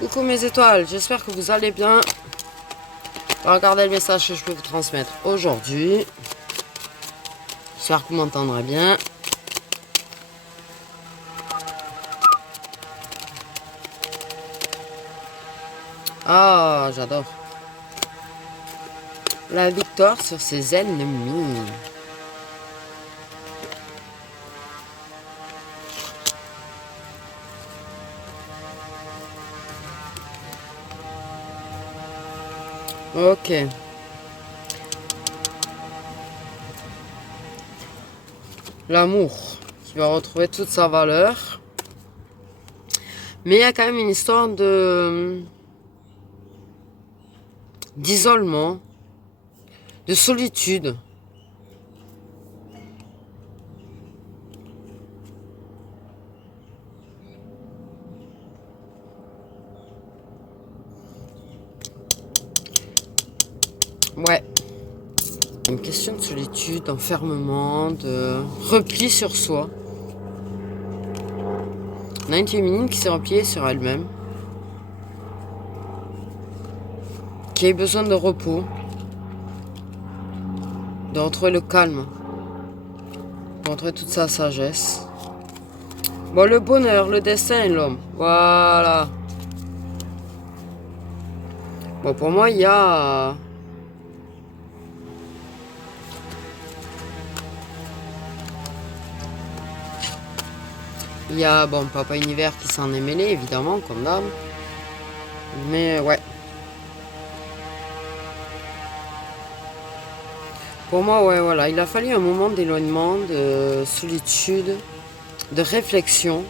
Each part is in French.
Coucou mes étoiles, j'espère que vous allez bien. Regardez le message que je peux vous transmettre aujourd'hui. J'espère que vous m'entendrez bien. Ah, j'adore. La victoire sur ses ennemis. Ok. L'amour qui va retrouver toute sa valeur. Mais il y a quand même une histoire d'isolement, de solitude. Ouais. Une question de solitude, d'enfermement, de repli sur soi. On a une féminine qui s'est repliée sur elle-même, qui a eu besoin de repos, de retrouver le calme, de retrouver toute sa sagesse. Bon, le bonheur, le destin et l'homme. Voilà. Bon, pour moi, il y a... bon, Papa Univers qui s'en est mêlé, évidemment, comme d'hab. Mais ouais. Pour moi, ouais, voilà. Il a fallu un moment d'éloignement, de solitude, de réflexion.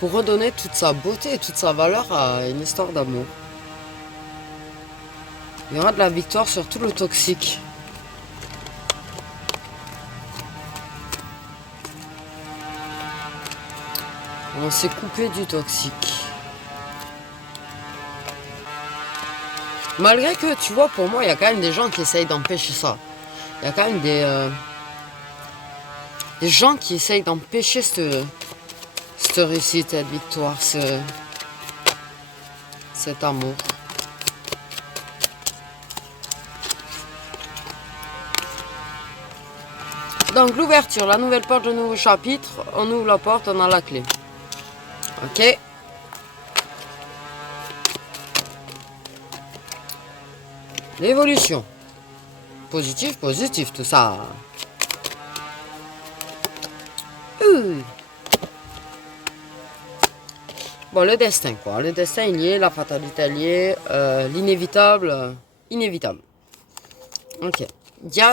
Pour redonner toute sa beauté et toute sa valeur à une histoire d'amour. Il y aura de la victoire sur tout le toxique. On s'est coupé du toxique. Malgré que, tu vois, pour moi, il y a quand même des gens qui essayent d'empêcher ça. Il y a quand même des gens qui essayent d'empêcher cette réussite, cette victoire, cet amour. Donc l'ouverture, la nouvelle porte, le nouveau chapitre, on ouvre la porte, on a la clé. Ok. L'évolution. Positif, positif, tout ça. Bon, le destin, quoi. Le destin, il y est, la fatalité, il y est, l'inévitable, inévitable. Ok. Il y a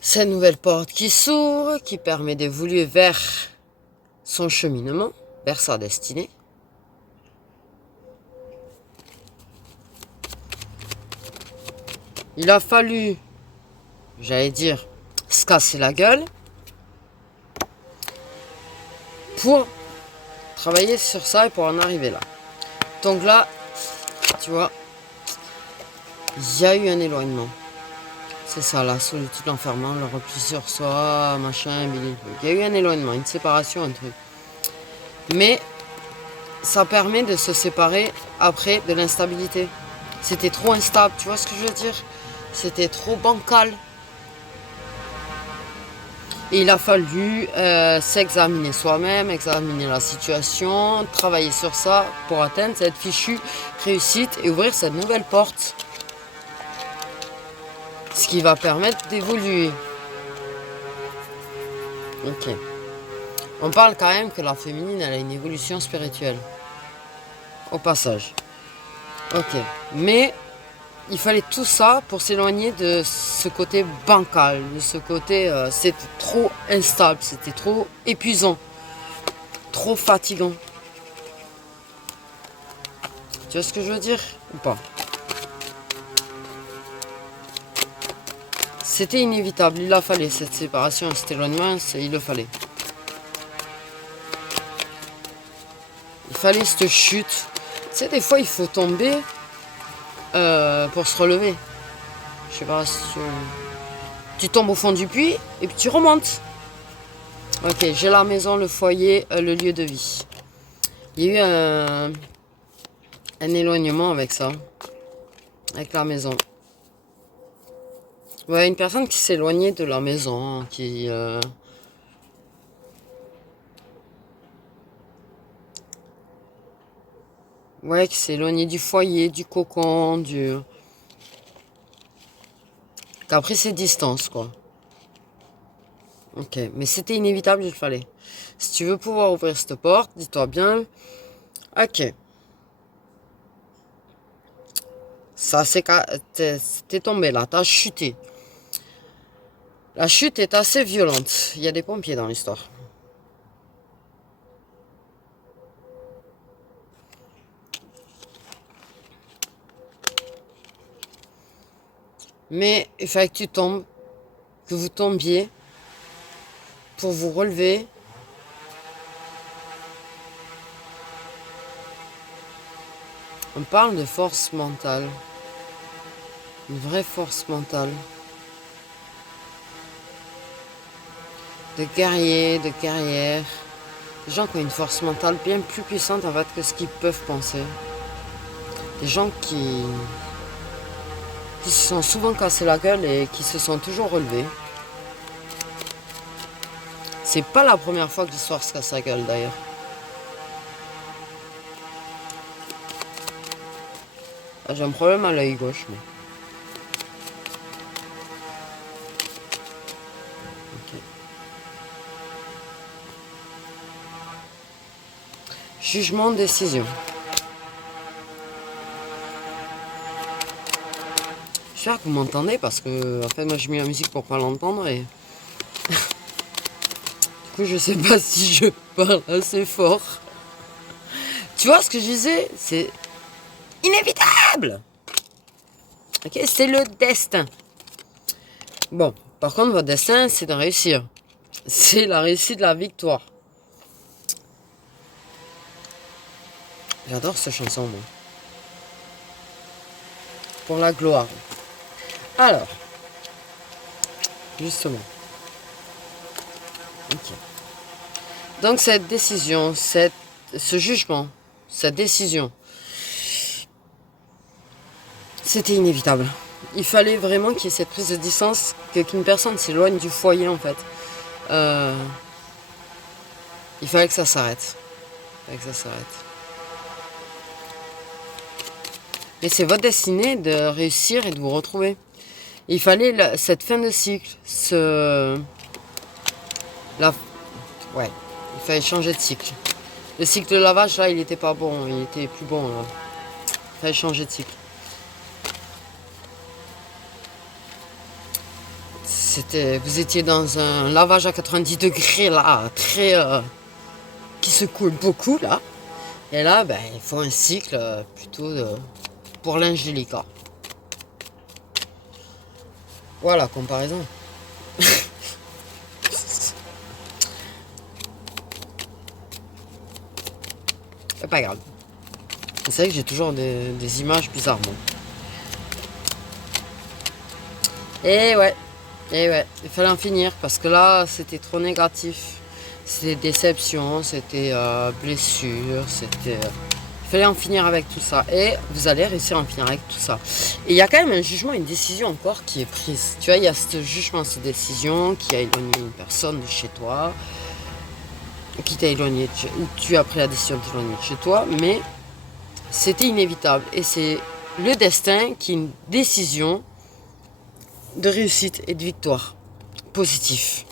cette nouvelle porte qui s'ouvre, qui permet d'évoluer vers son cheminement, vers sa destinée. Il a fallu, j'allais dire, se casser la gueule pour travailler sur ça et pour en arriver là. Donc là, tu vois, il y a eu un éloignement. C'est ça, la solitude, l'enfermement, le repli sur soi, machin, bili. Il y a eu un éloignement, une séparation, un truc. Mais ça permet de se séparer après de l'instabilité. C'était trop instable, tu vois ce que je veux dire? C'était trop bancal. Et il a fallu s'examiner soi-même, examiner la situation, travailler sur ça pour atteindre cette fichue réussite et ouvrir cette nouvelle porte. Ce qui va permettre d'évoluer. Ok. On parle quand même que la féminine, elle a une évolution spirituelle. Au passage. Ok. Mais il fallait tout ça pour s'éloigner de ce côté bancal, de ce côté... c'était trop instable, c'était trop épuisant, trop fatigant. Tu vois ce que je veux dire ou pas? C'était inévitable, il a fallu cette séparation, cet éloignement, il le fallait. Il fallait cette chute. Tu sais, des fois, il faut tomber pour se relever. Je sais pas si Tu tombes au fond du puits et puis tu remontes. Ok, j'ai la maison, le foyer, le lieu de vie. Il y a eu un éloignement avec ça. Avec la maison. Ouais, une personne qui s'est éloignée de la maison, qui... Ouais, qui s'est éloignée du foyer, du cocon, du... Qui a pris ses distances, quoi. Ok, mais c'était inévitable, il fallait. Si tu veux pouvoir ouvrir cette porte, dis-toi bien... Ok. Ça, t'es tombé là, t'as chuté. La chute est assez violente. Il y a des pompiers dans l'histoire. Mais il fallait que tu tombes, que vous tombiez pour vous relever. On parle de force mentale. Une vraie force mentale. De guerriers, de guerrières. Des gens qui ont une force mentale bien plus puissante en fait que ce qu'ils peuvent penser. Des gens qui se sont souvent cassés la gueule et qui se sont toujours relevés. C'est pas la première fois que l'histoire se casse la gueule d'ailleurs. Ah, j'ai un problème à l'œil gauche. Mais... Okay. Jugement, décision. J'espère que vous m'entendez parce que en fait moi j'ai mis la musique pour pas l'entendre et du coup je sais pas si je parle assez fort. Tu vois ce que je disais, c'est inévitable. Ok, c'est le destin. Bon, par contre votre destin c'est de réussir. C'est la réussite de la victoire. J'adore cette chanson moi. Pour la gloire. Alors, justement. Ok. Donc cette décision, ce jugement, cette décision, c'était inévitable. Il fallait vraiment qu'il y ait cette prise de distance, qu'une personne s'éloigne du foyer en fait. Il fallait que ça s'arrête. Et c'est votre destinée de réussir et de vous retrouver. Il fallait cette fin de cycle, ouais, il fallait changer de cycle. Le cycle de lavage là, il était pas bon, il était plus bon là. Il fallait changer de cycle. Vous étiez dans un lavage à 90 degrés là, très qui se coule beaucoup là. Et là, ben, il faut un cycle plutôt pour l'angélica. Voilà, comparaison. C'est pas grave. C'est vrai que j'ai toujours des images bizarres, moi. Et ouais, il fallait en finir parce que là, c'était trop négatif. C'était déception, c'était blessure, c'était... Il fallait en finir avec tout ça. Et vous allez réussir à en finir avec tout ça. Et il y a quand même un jugement, une décision encore qui est prise. Tu vois, il y a ce jugement, cette décision qui a éloigné une personne de chez toi. Qui t'a éloigné, ou tu as pris la décision de t'éloigner de chez toi. Mais c'était inévitable. Et c'est le destin qui est une décision de réussite et de victoire. Positif.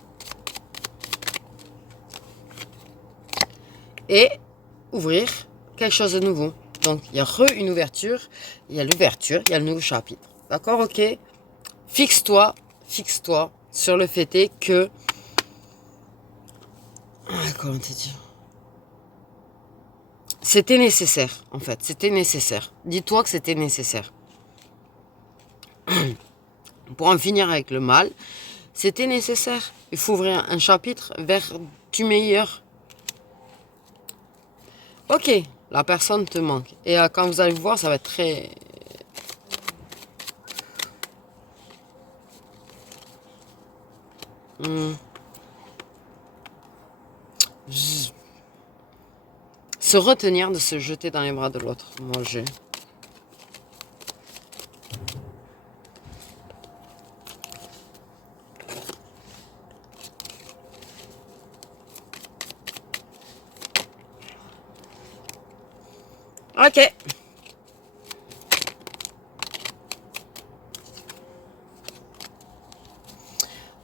Et ouvrir quelque chose de nouveau. Donc, il y a une ouverture, il y a l'ouverture, il y a le nouveau chapitre. D'accord, ok. Fixe-toi sur le fait est que... comment te dire? C'était nécessaire, en fait. C'était nécessaire. Dis-toi que c'était nécessaire. Pour en finir avec le mal, c'était nécessaire. Il faut ouvrir un chapitre vers du meilleur. Ok, la personne te manque. Et quand vous allez voir, ça va être très... Hmm. Zzz. Se retenir de se jeter dans les bras de l'autre. Moi, j'ai. Ok.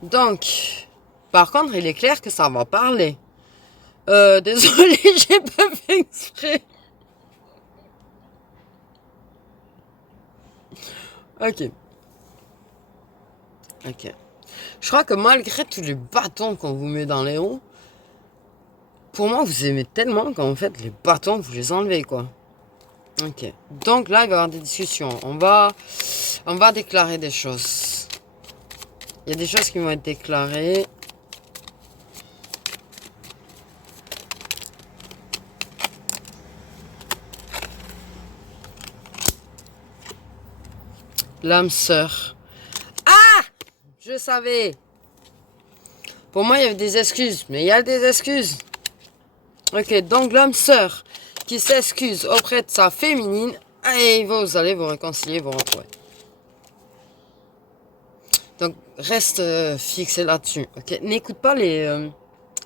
Donc, par contre, il est clair que ça va parler. Désolé, j'ai pas fait exprès. Ok. Ok. Je crois que malgré tous les bâtons qu'on vous met dans les roues, pour moi, vous aimez tellement qu'en fait, les bâtons, vous les enlevez, quoi. Ok. Donc là, il va y avoir des discussions. On va déclarer des choses. Il y a des choses qui vont être déclarées. L'âme sœur. Je savais. Pour moi, il y avait des excuses. Mais il y a des excuses. Ok, donc l'homme sœur qui s'excuse auprès de sa féminine. Et vous allez vous réconcilier, vous retrouver. Donc, reste fixé là-dessus. Ok, n'écoute pas les...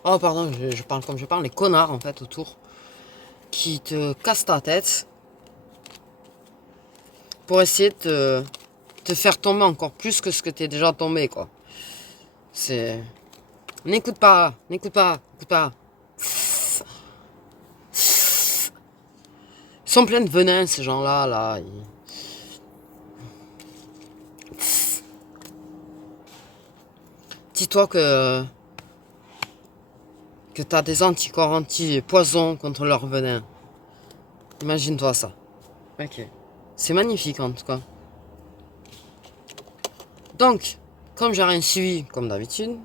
Oh, pardon, je parle comme je parle. Les connards, en fait, autour. Qui te cassent ta tête. Pour essayer de te faire tomber encore plus que ce que t'es déjà tombé, quoi. C'est... N'écoute pas, n'écoute pas, n'écoute pas. Ils sont pleins de venin, ces gens-là, là. Dis-toi que t'as des anticorps anti-poison contre leur venin. Imagine-toi ça. Ok. C'est magnifique, en tout cas. Donc, comme j'ai rien suivi, comme d'habitude,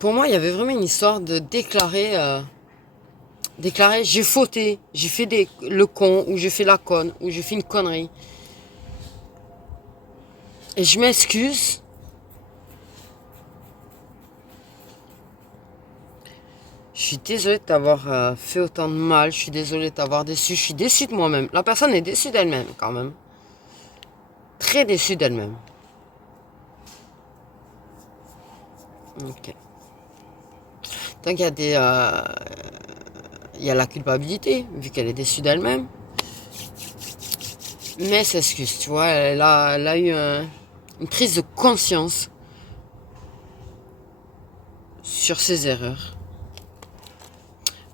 pour moi, il y avait vraiment une histoire de déclarer... déclarer, j'ai fauté, j'ai fait le con, ou j'ai fait la conne, ou j'ai fait une connerie. Et je m'excuse. Je suis désolée de t'avoir fait autant de mal. Je suis désolée de t'avoir déçu. Je suis déçue de moi-même. La personne est déçue d'elle-même, quand même. Très déçue d'elle-même. Ok. Donc, il y a la culpabilité, vu qu'elle est déçue d'elle-même. Mais elle s'excuse, tu vois. Elle a eu une prise de conscience sur ses erreurs.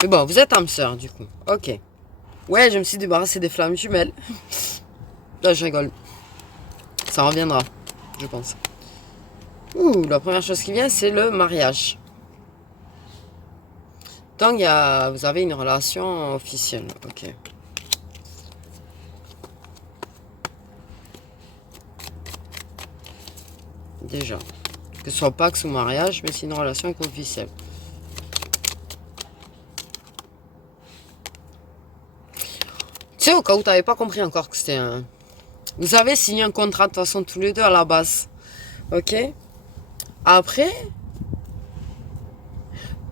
Mais bon, vous êtes âme sœur, du coup. Ok. Ouais, je me suis débarrassée des flammes jumelles. Là, je rigole. Ça reviendra, je pense. Ouh, la première chose qui vient, c'est le mariage. Donc, vous avez une relation officielle. Ok. Déjà. Que ce soit Pax ou mariage, mais c'est une relation officielle. Tu sais, au cas où tu n'avais pas compris encore que c'était un... Vous avez signé un contrat de toute façon tous les deux à la base. Ok. Après,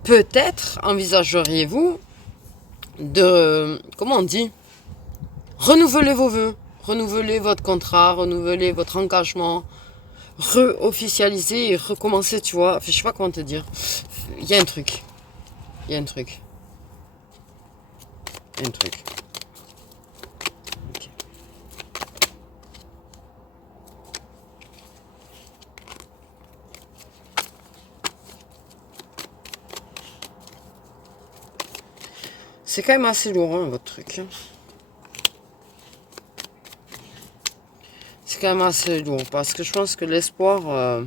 peut-être envisageriez-vous de... Comment on dit? Renouveler vos vœux. Renouveler votre contrat, renouveler votre engagement. Re-officialiser et recommencer, tu vois. Enfin, je sais pas comment te dire. Il y a un truc. Il y a un truc. Il y a un truc. Ok. C'est quand même assez lourd, hein, votre truc. C'est quand même assez lourd parce que je pense que l'espoir...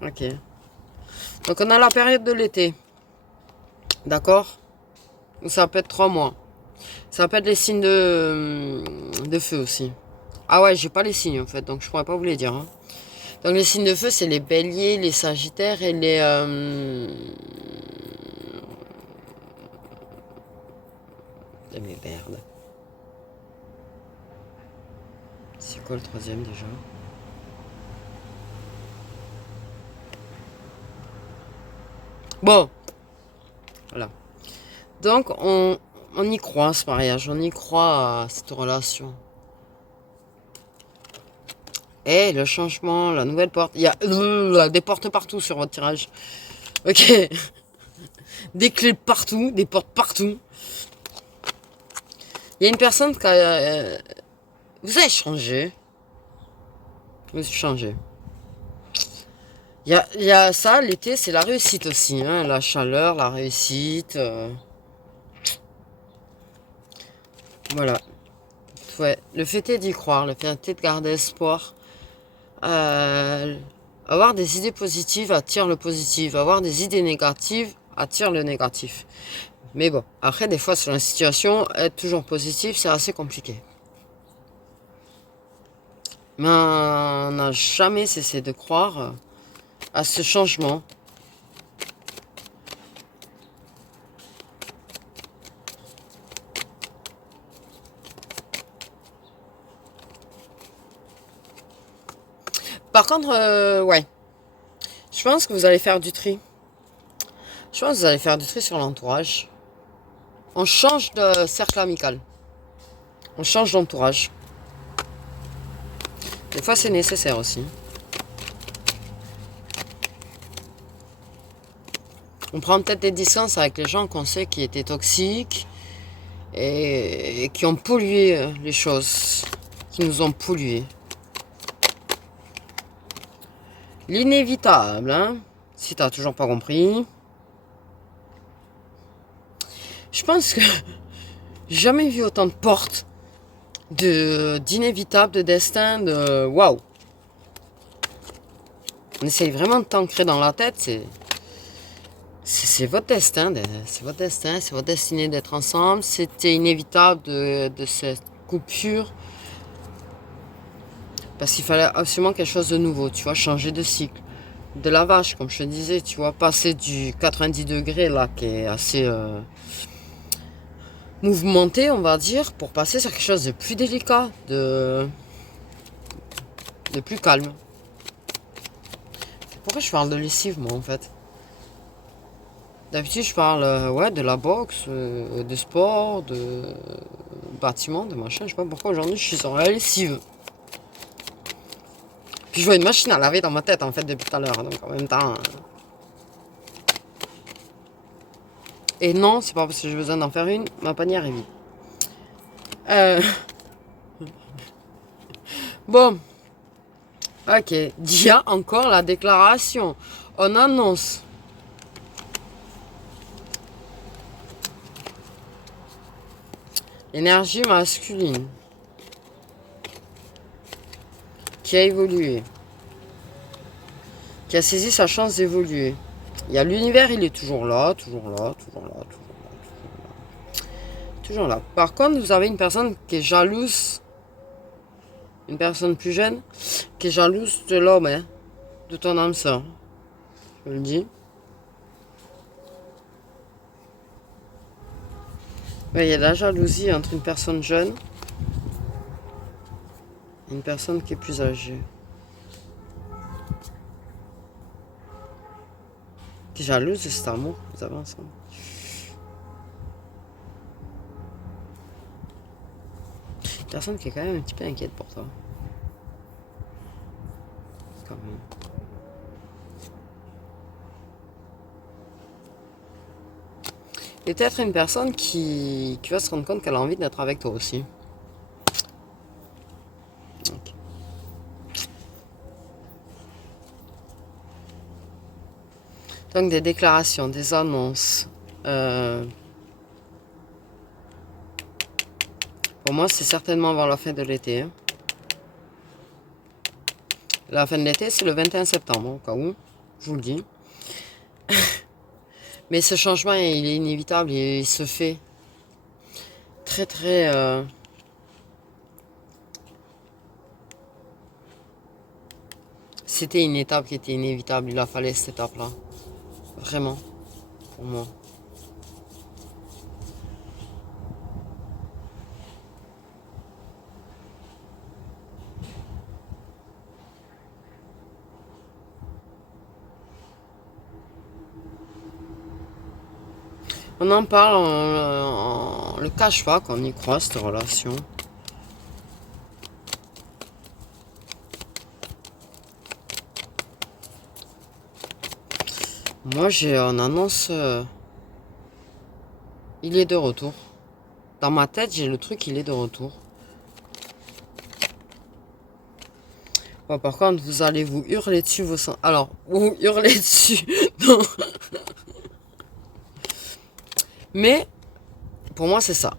Ok. Donc on a la période de l'été. D'accord? Ça peut être 3 mois. Ça peut être les signes de feu aussi. Ah ouais, j'ai pas les signes en fait, donc je pourrais pas vous les dire. Hein. Donc les signes de feu, c'est les béliers, les sagittaires et les... Mais merde. C'est quoi le troisième déjà? Bon, voilà. Donc, on y croit à ce mariage, on y croit à cette relation. Et le changement, la nouvelle porte, il y a des portes partout sur votre tirage. Ok, des clés partout, des portes partout. Il y a une personne qui a... vous avez changé. Vous avez changé. Il y a ça, l'été, c'est la réussite aussi. Hein, la chaleur, la réussite. Voilà. Ouais. Le fait est d'y croire, le fait est de garder espoir. Euh, avoir des idées positives attire le positif. Avoir des idées négatives attire le négatif. Mais bon, après, des fois, sur la situation, être toujours positif, c'est assez compliqué. Mais on n'a jamais cessé de croire à ce changement. Par contre, ouais, je pense que vous allez faire du tri. Je pense que vous allez faire du tri sur l'entourage. On change de cercle amical. On change d'entourage. Des fois, c'est nécessaire aussi. On prend peut-être des distances avec les gens qu'on sait qui étaient toxiques et qui ont pollué les choses, qui nous ont pollué. L'inévitable, hein, si t'as toujours pas compris. Je pense que j'ai jamais vu autant de portes, d'inévitables, de destin, de waouh. On essaye vraiment de t'ancrer dans la tête, c'est votre destin, c'est votre destin, c'est votre destinée d'être ensemble. C'était inévitable de cette coupure. Parce qu'il fallait absolument quelque chose de nouveau, tu vois, changer de cycle. De la vache, comme je te disais, tu vois, passer du 90 degrés là, qui est assez mouvementé, on va dire, pour passer sur quelque chose de plus délicat, de plus calme. Pourquoi je parle de lessive, moi, en fait? D'habitude, je parle ouais, de la boxe, de sport, de bâtiment, de machin. Je sais pas pourquoi aujourd'hui je suis sur la lessive. Puis je vois une machine à laver dans ma tête, en fait, depuis tout à l'heure. Donc, en même temps... Et non, c'est pas parce que j'ai besoin d'en faire une, ma panière est vide. Bon, ok. Dia encore la déclaration. On annonce. L'énergie masculine qui a évolué, qui a saisi sa chance d'évoluer. Il y a l'univers, il est toujours là, toujours là, toujours là, toujours là, toujours là. Par contre, vous avez une personne qui est jalouse, une personne plus jeune, qui est jalouse de l'homme, hein, de ton âme sœur. Je le dis. Ouais, il y a de la jalousie entre une personne jeune et une personne qui est plus âgée. T'es jalouse de cet amour que vous avez ensemble. Une personne qui est quand même un petit peu inquiète pour toi. Quand même. Et peut-être une personne qui va se rendre compte qu'elle a envie d'être avec toi aussi. Donc, donc des déclarations, des annonces. Pour moi, c'est certainement avant la fin de l'été. Hein. La fin de l'été, c'est le 21 septembre, au cas où. Je vous le dis. Mais ce changement, il est inévitable et il se fait très très... C'était une étape qui était inévitable. Il a fallu cette étape-là. Vraiment. Pour moi. On en parle, on le cache pas qu'on y croit, cette relation. Moi, j'ai une annonce. Il est de retour. Dans ma tête, j'ai le truc, il est de retour. Bon, par contre, vous allez vous hurler dessus vos sens. Alors, vous hurler dessus. Non. Mais, pour moi, c'est ça.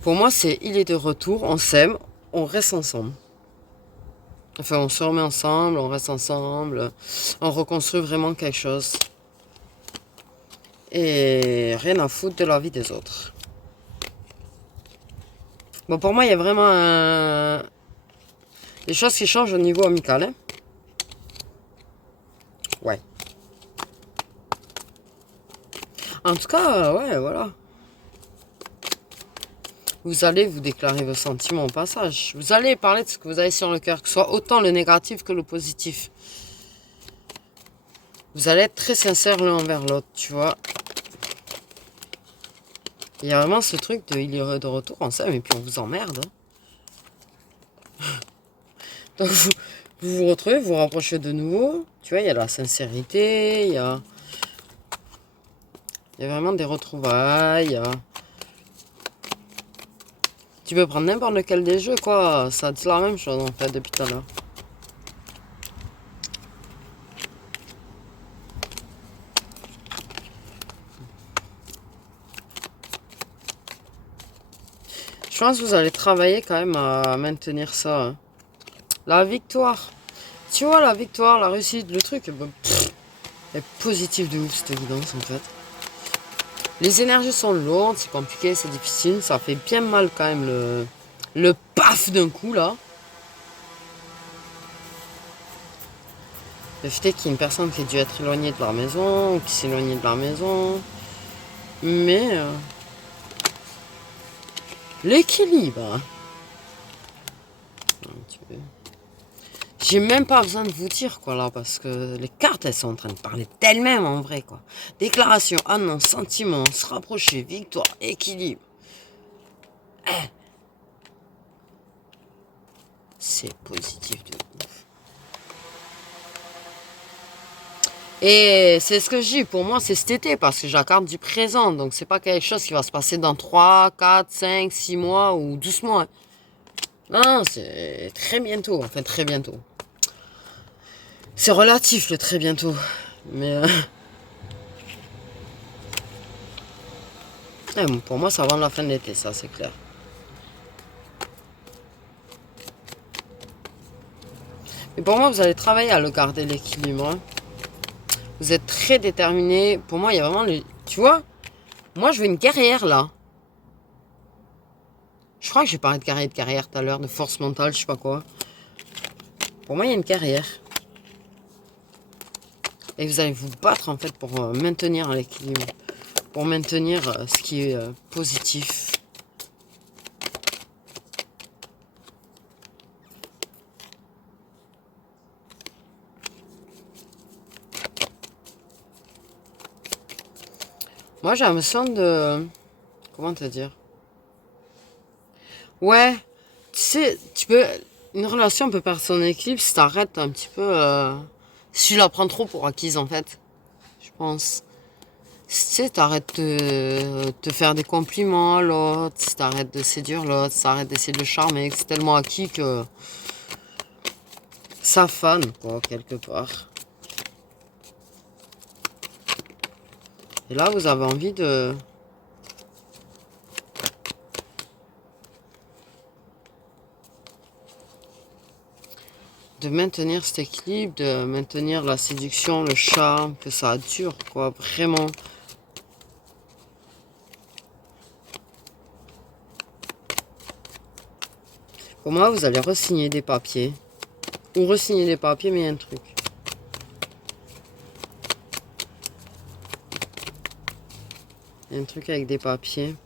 Pour moi, c'est il est de retour, on s'aime, on reste ensemble. Enfin, on se remet ensemble, on reste ensemble, on reconstruit vraiment quelque chose. Et rien à foutre de la vie des autres. Bon, pour moi, il y a vraiment des choses qui changent au niveau amical. Hein. Ouais. En tout cas, ouais, voilà. Vous allez vous déclarer vos sentiments au passage. Vous allez parler de ce que vous avez sur le cœur, que ce soit autant le négatif que le positif. Vous allez être très sincère l'un envers l'autre, tu vois. Il y a vraiment ce truc de il est de retour, on s'aime et puis on vous emmerde. Hein. Donc vous vous retrouvez, vous vous rapprochez de nouveau. Tu vois, il y a la sincérité, il y a vraiment des retrouvailles. Tu peux prendre n'importe lequel des jeux, quoi. Ça dit la même chose, en fait, depuis tout à l'heure. Je pense que vous allez travailler quand même à maintenir ça. Hein. La victoire. Tu vois, la victoire, la réussite, le truc est positif de ouf, cette évidence, en fait. Les énergies sont lourdes, c'est compliqué, c'est difficile. Ça fait bien mal quand même le paf d'un coup, là. Le fait qu'il y ait une personne qui a dû être éloignée de leur maison, ou qui s'est éloignée de leur maison. Mais l'équilibre. Hein. J'ai même pas besoin de vous dire, quoi, là, parce que les cartes, elles sont en train de parler d'elles-mêmes, en vrai, quoi. Déclaration, annonce, sentiment, se rapprocher, victoire, équilibre. C'est positif de ouf. Et c'est ce que je dis, pour moi, c'est cet été, parce que j'ai la carte du présent, donc c'est pas quelque chose qui va se passer dans 3, 4, 5, 6 mois ou 12 mois. Non, c'est très bientôt, enfin très bientôt. C'est relatif le très bientôt, mais pour moi, ça va avant la fin de l'été, ça c'est clair. Mais pour moi, vous allez travailler à le garder l'équilibre. Hein. Vous êtes très déterminé. Pour moi, il y a vraiment le... Tu vois, moi, je veux une guerrière, là. Je crois que j'ai parlé de carrière tout à l'heure, de force mentale, je sais pas quoi. Pour moi, il y a une carrière. Et vous allez vous battre, en fait, pour maintenir l'équilibre. Pour maintenir ce qui est positif. Moi, j'ai l'impression de... Comment te dire? Ouais, tu sais, tu peux... Une relation peut perdre son équilibre si t'arrêtes un petit peu... Si tu la prends trop pour acquise, en fait. Je pense. Si tu sais, t'arrêtes de te faire des compliments à l'autre, si t'arrêtes de séduire l'autre, si t'arrêtes d'essayer de le charmer, que c'est tellement acquis que... Ça fane, quoi, quelque part. Et là, vous avez envie de maintenir cet équilibre, de maintenir la séduction, le charme, que ça dure, quoi, vraiment. Pour moi, vous allez re-signer des papiers. Ou re-signer des papiers, mais il y a un truc. Il y a un truc avec des papiers.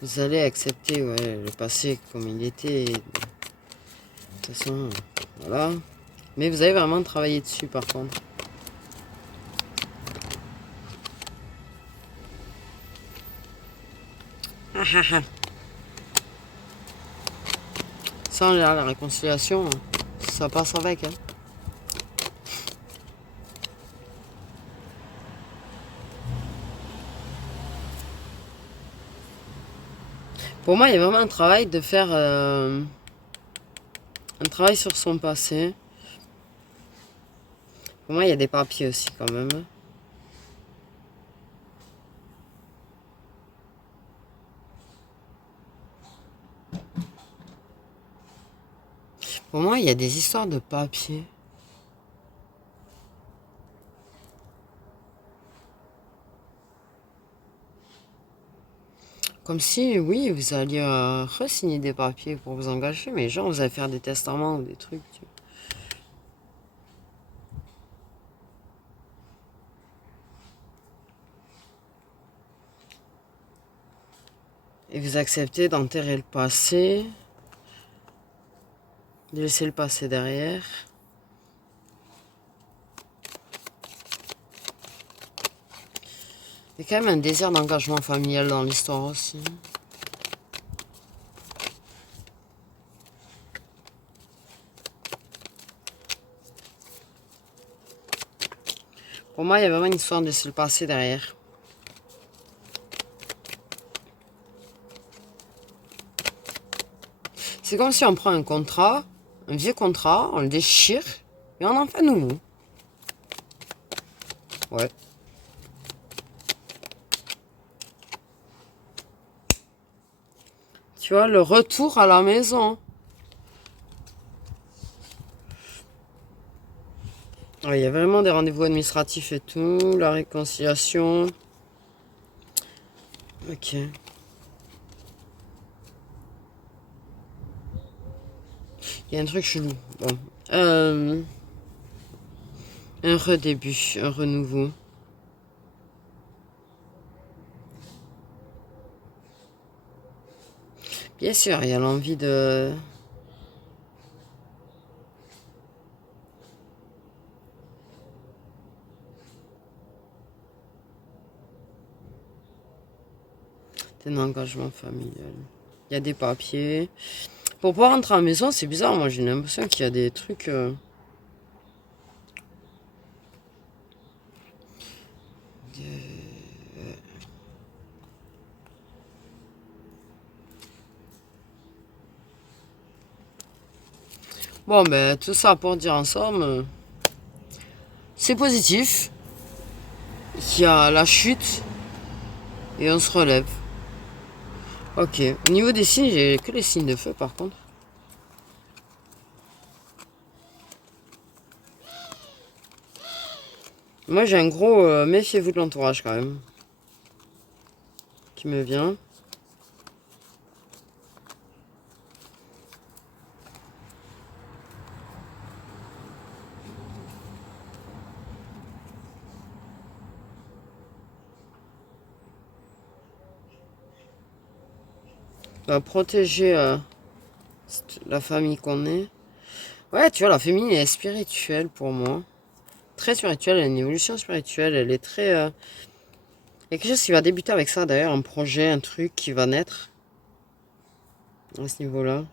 Vous allez accepter le passé comme il était. De toute façon, voilà. Mais vous avez vraiment travaillé dessus par contre. Sans la réconciliation, ça passe avec. Hein. Pour moi, il y a vraiment un travail de faire un travail sur son passé. Pour moi, il y a des papiers aussi quand même. Pour moi, il y a des histoires de papiers. Comme si, oui, vous alliez re-signer des papiers pour vous engager, mais genre, vous allez faire des testaments ou des trucs. Tu vois. Et vous acceptez d'enterrer le passé, de laisser le passé derrière. Il y a quand même un désir d'engagement familial dans l'histoire aussi. Pour moi, il y a vraiment une histoire de laisser le passé derrière. C'est comme si on prend un contrat, un vieux contrat, on le déchire et on en fait un nouveau. Ouais. Tu vois, le retour à la maison. Ouais, il y a vraiment des rendez-vous administratifs et tout, la réconciliation. Ok. Il y a un truc chelou. Bon. Un redébut, un renouveau. Bien sûr, il y a l'envie de... d'un engagement familial. Il y a des papiers. Pour pouvoir rentrer à la maison, c'est bizarre. Moi, j'ai l'impression qu'il y a des trucs... Bon, ben, tout ça pour dire en somme, c'est positif. Il y a la chute et on se relève. Ok. Au niveau des signes, j'ai que les signes de feu par contre. Moi, j'ai un gros méfiez-vous de l'entourage quand même. Qui me vient. On va protéger la famille qu'on est. Ouais, tu vois, la famille est spirituelle pour moi. Très spirituelle, elle a une évolution spirituelle. Elle est très... Il y a quelque chose qui va débuter avec ça d'ailleurs, un projet, un truc qui va naître à ce niveau-là.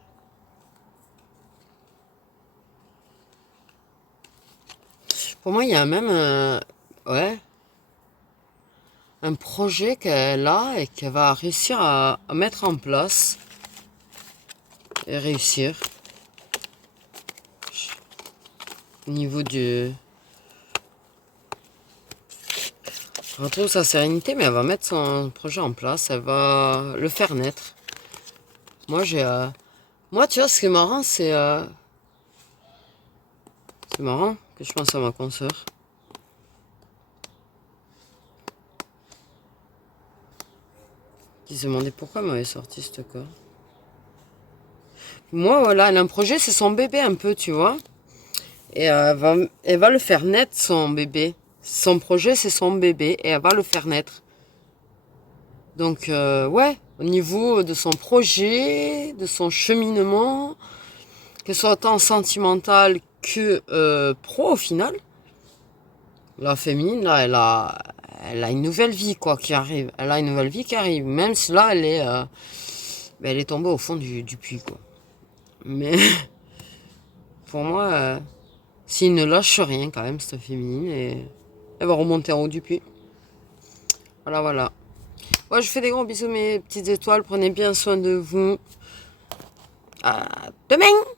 Pour moi, il y a même ouais, un projet qu'elle a et qu'elle va réussir à mettre en place et réussir au niveau du... Je retrouve sa sérénité, mais elle va mettre son projet en place, elle va le faire naître. Moi, moi, tu vois, ce qui est marrant, c'est marrant que je pense à ma consoeur. Qui se demandait pourquoi elle m'avait sorti ce cas. Moi, voilà, elle a un projet, c'est son bébé un peu, tu vois. Et elle va le faire naître, son bébé. Son projet, c'est son bébé, et elle va le faire naître. Donc, ouais, au niveau de son projet, de son cheminement, que ce soit tant sentimental que pro au final, la féminine, là, elle a une nouvelle vie, quoi, qui arrive. Elle a une nouvelle vie qui arrive, même si là, elle est tombée au fond du puits, quoi. Mais pour moi, s'il ne lâche rien, quand même, cette féminine, et elle va remonter en haut du puits. Voilà, voilà. Moi, je fais des gros bisous, mes petites étoiles. Prenez bien soin de vous. À demain!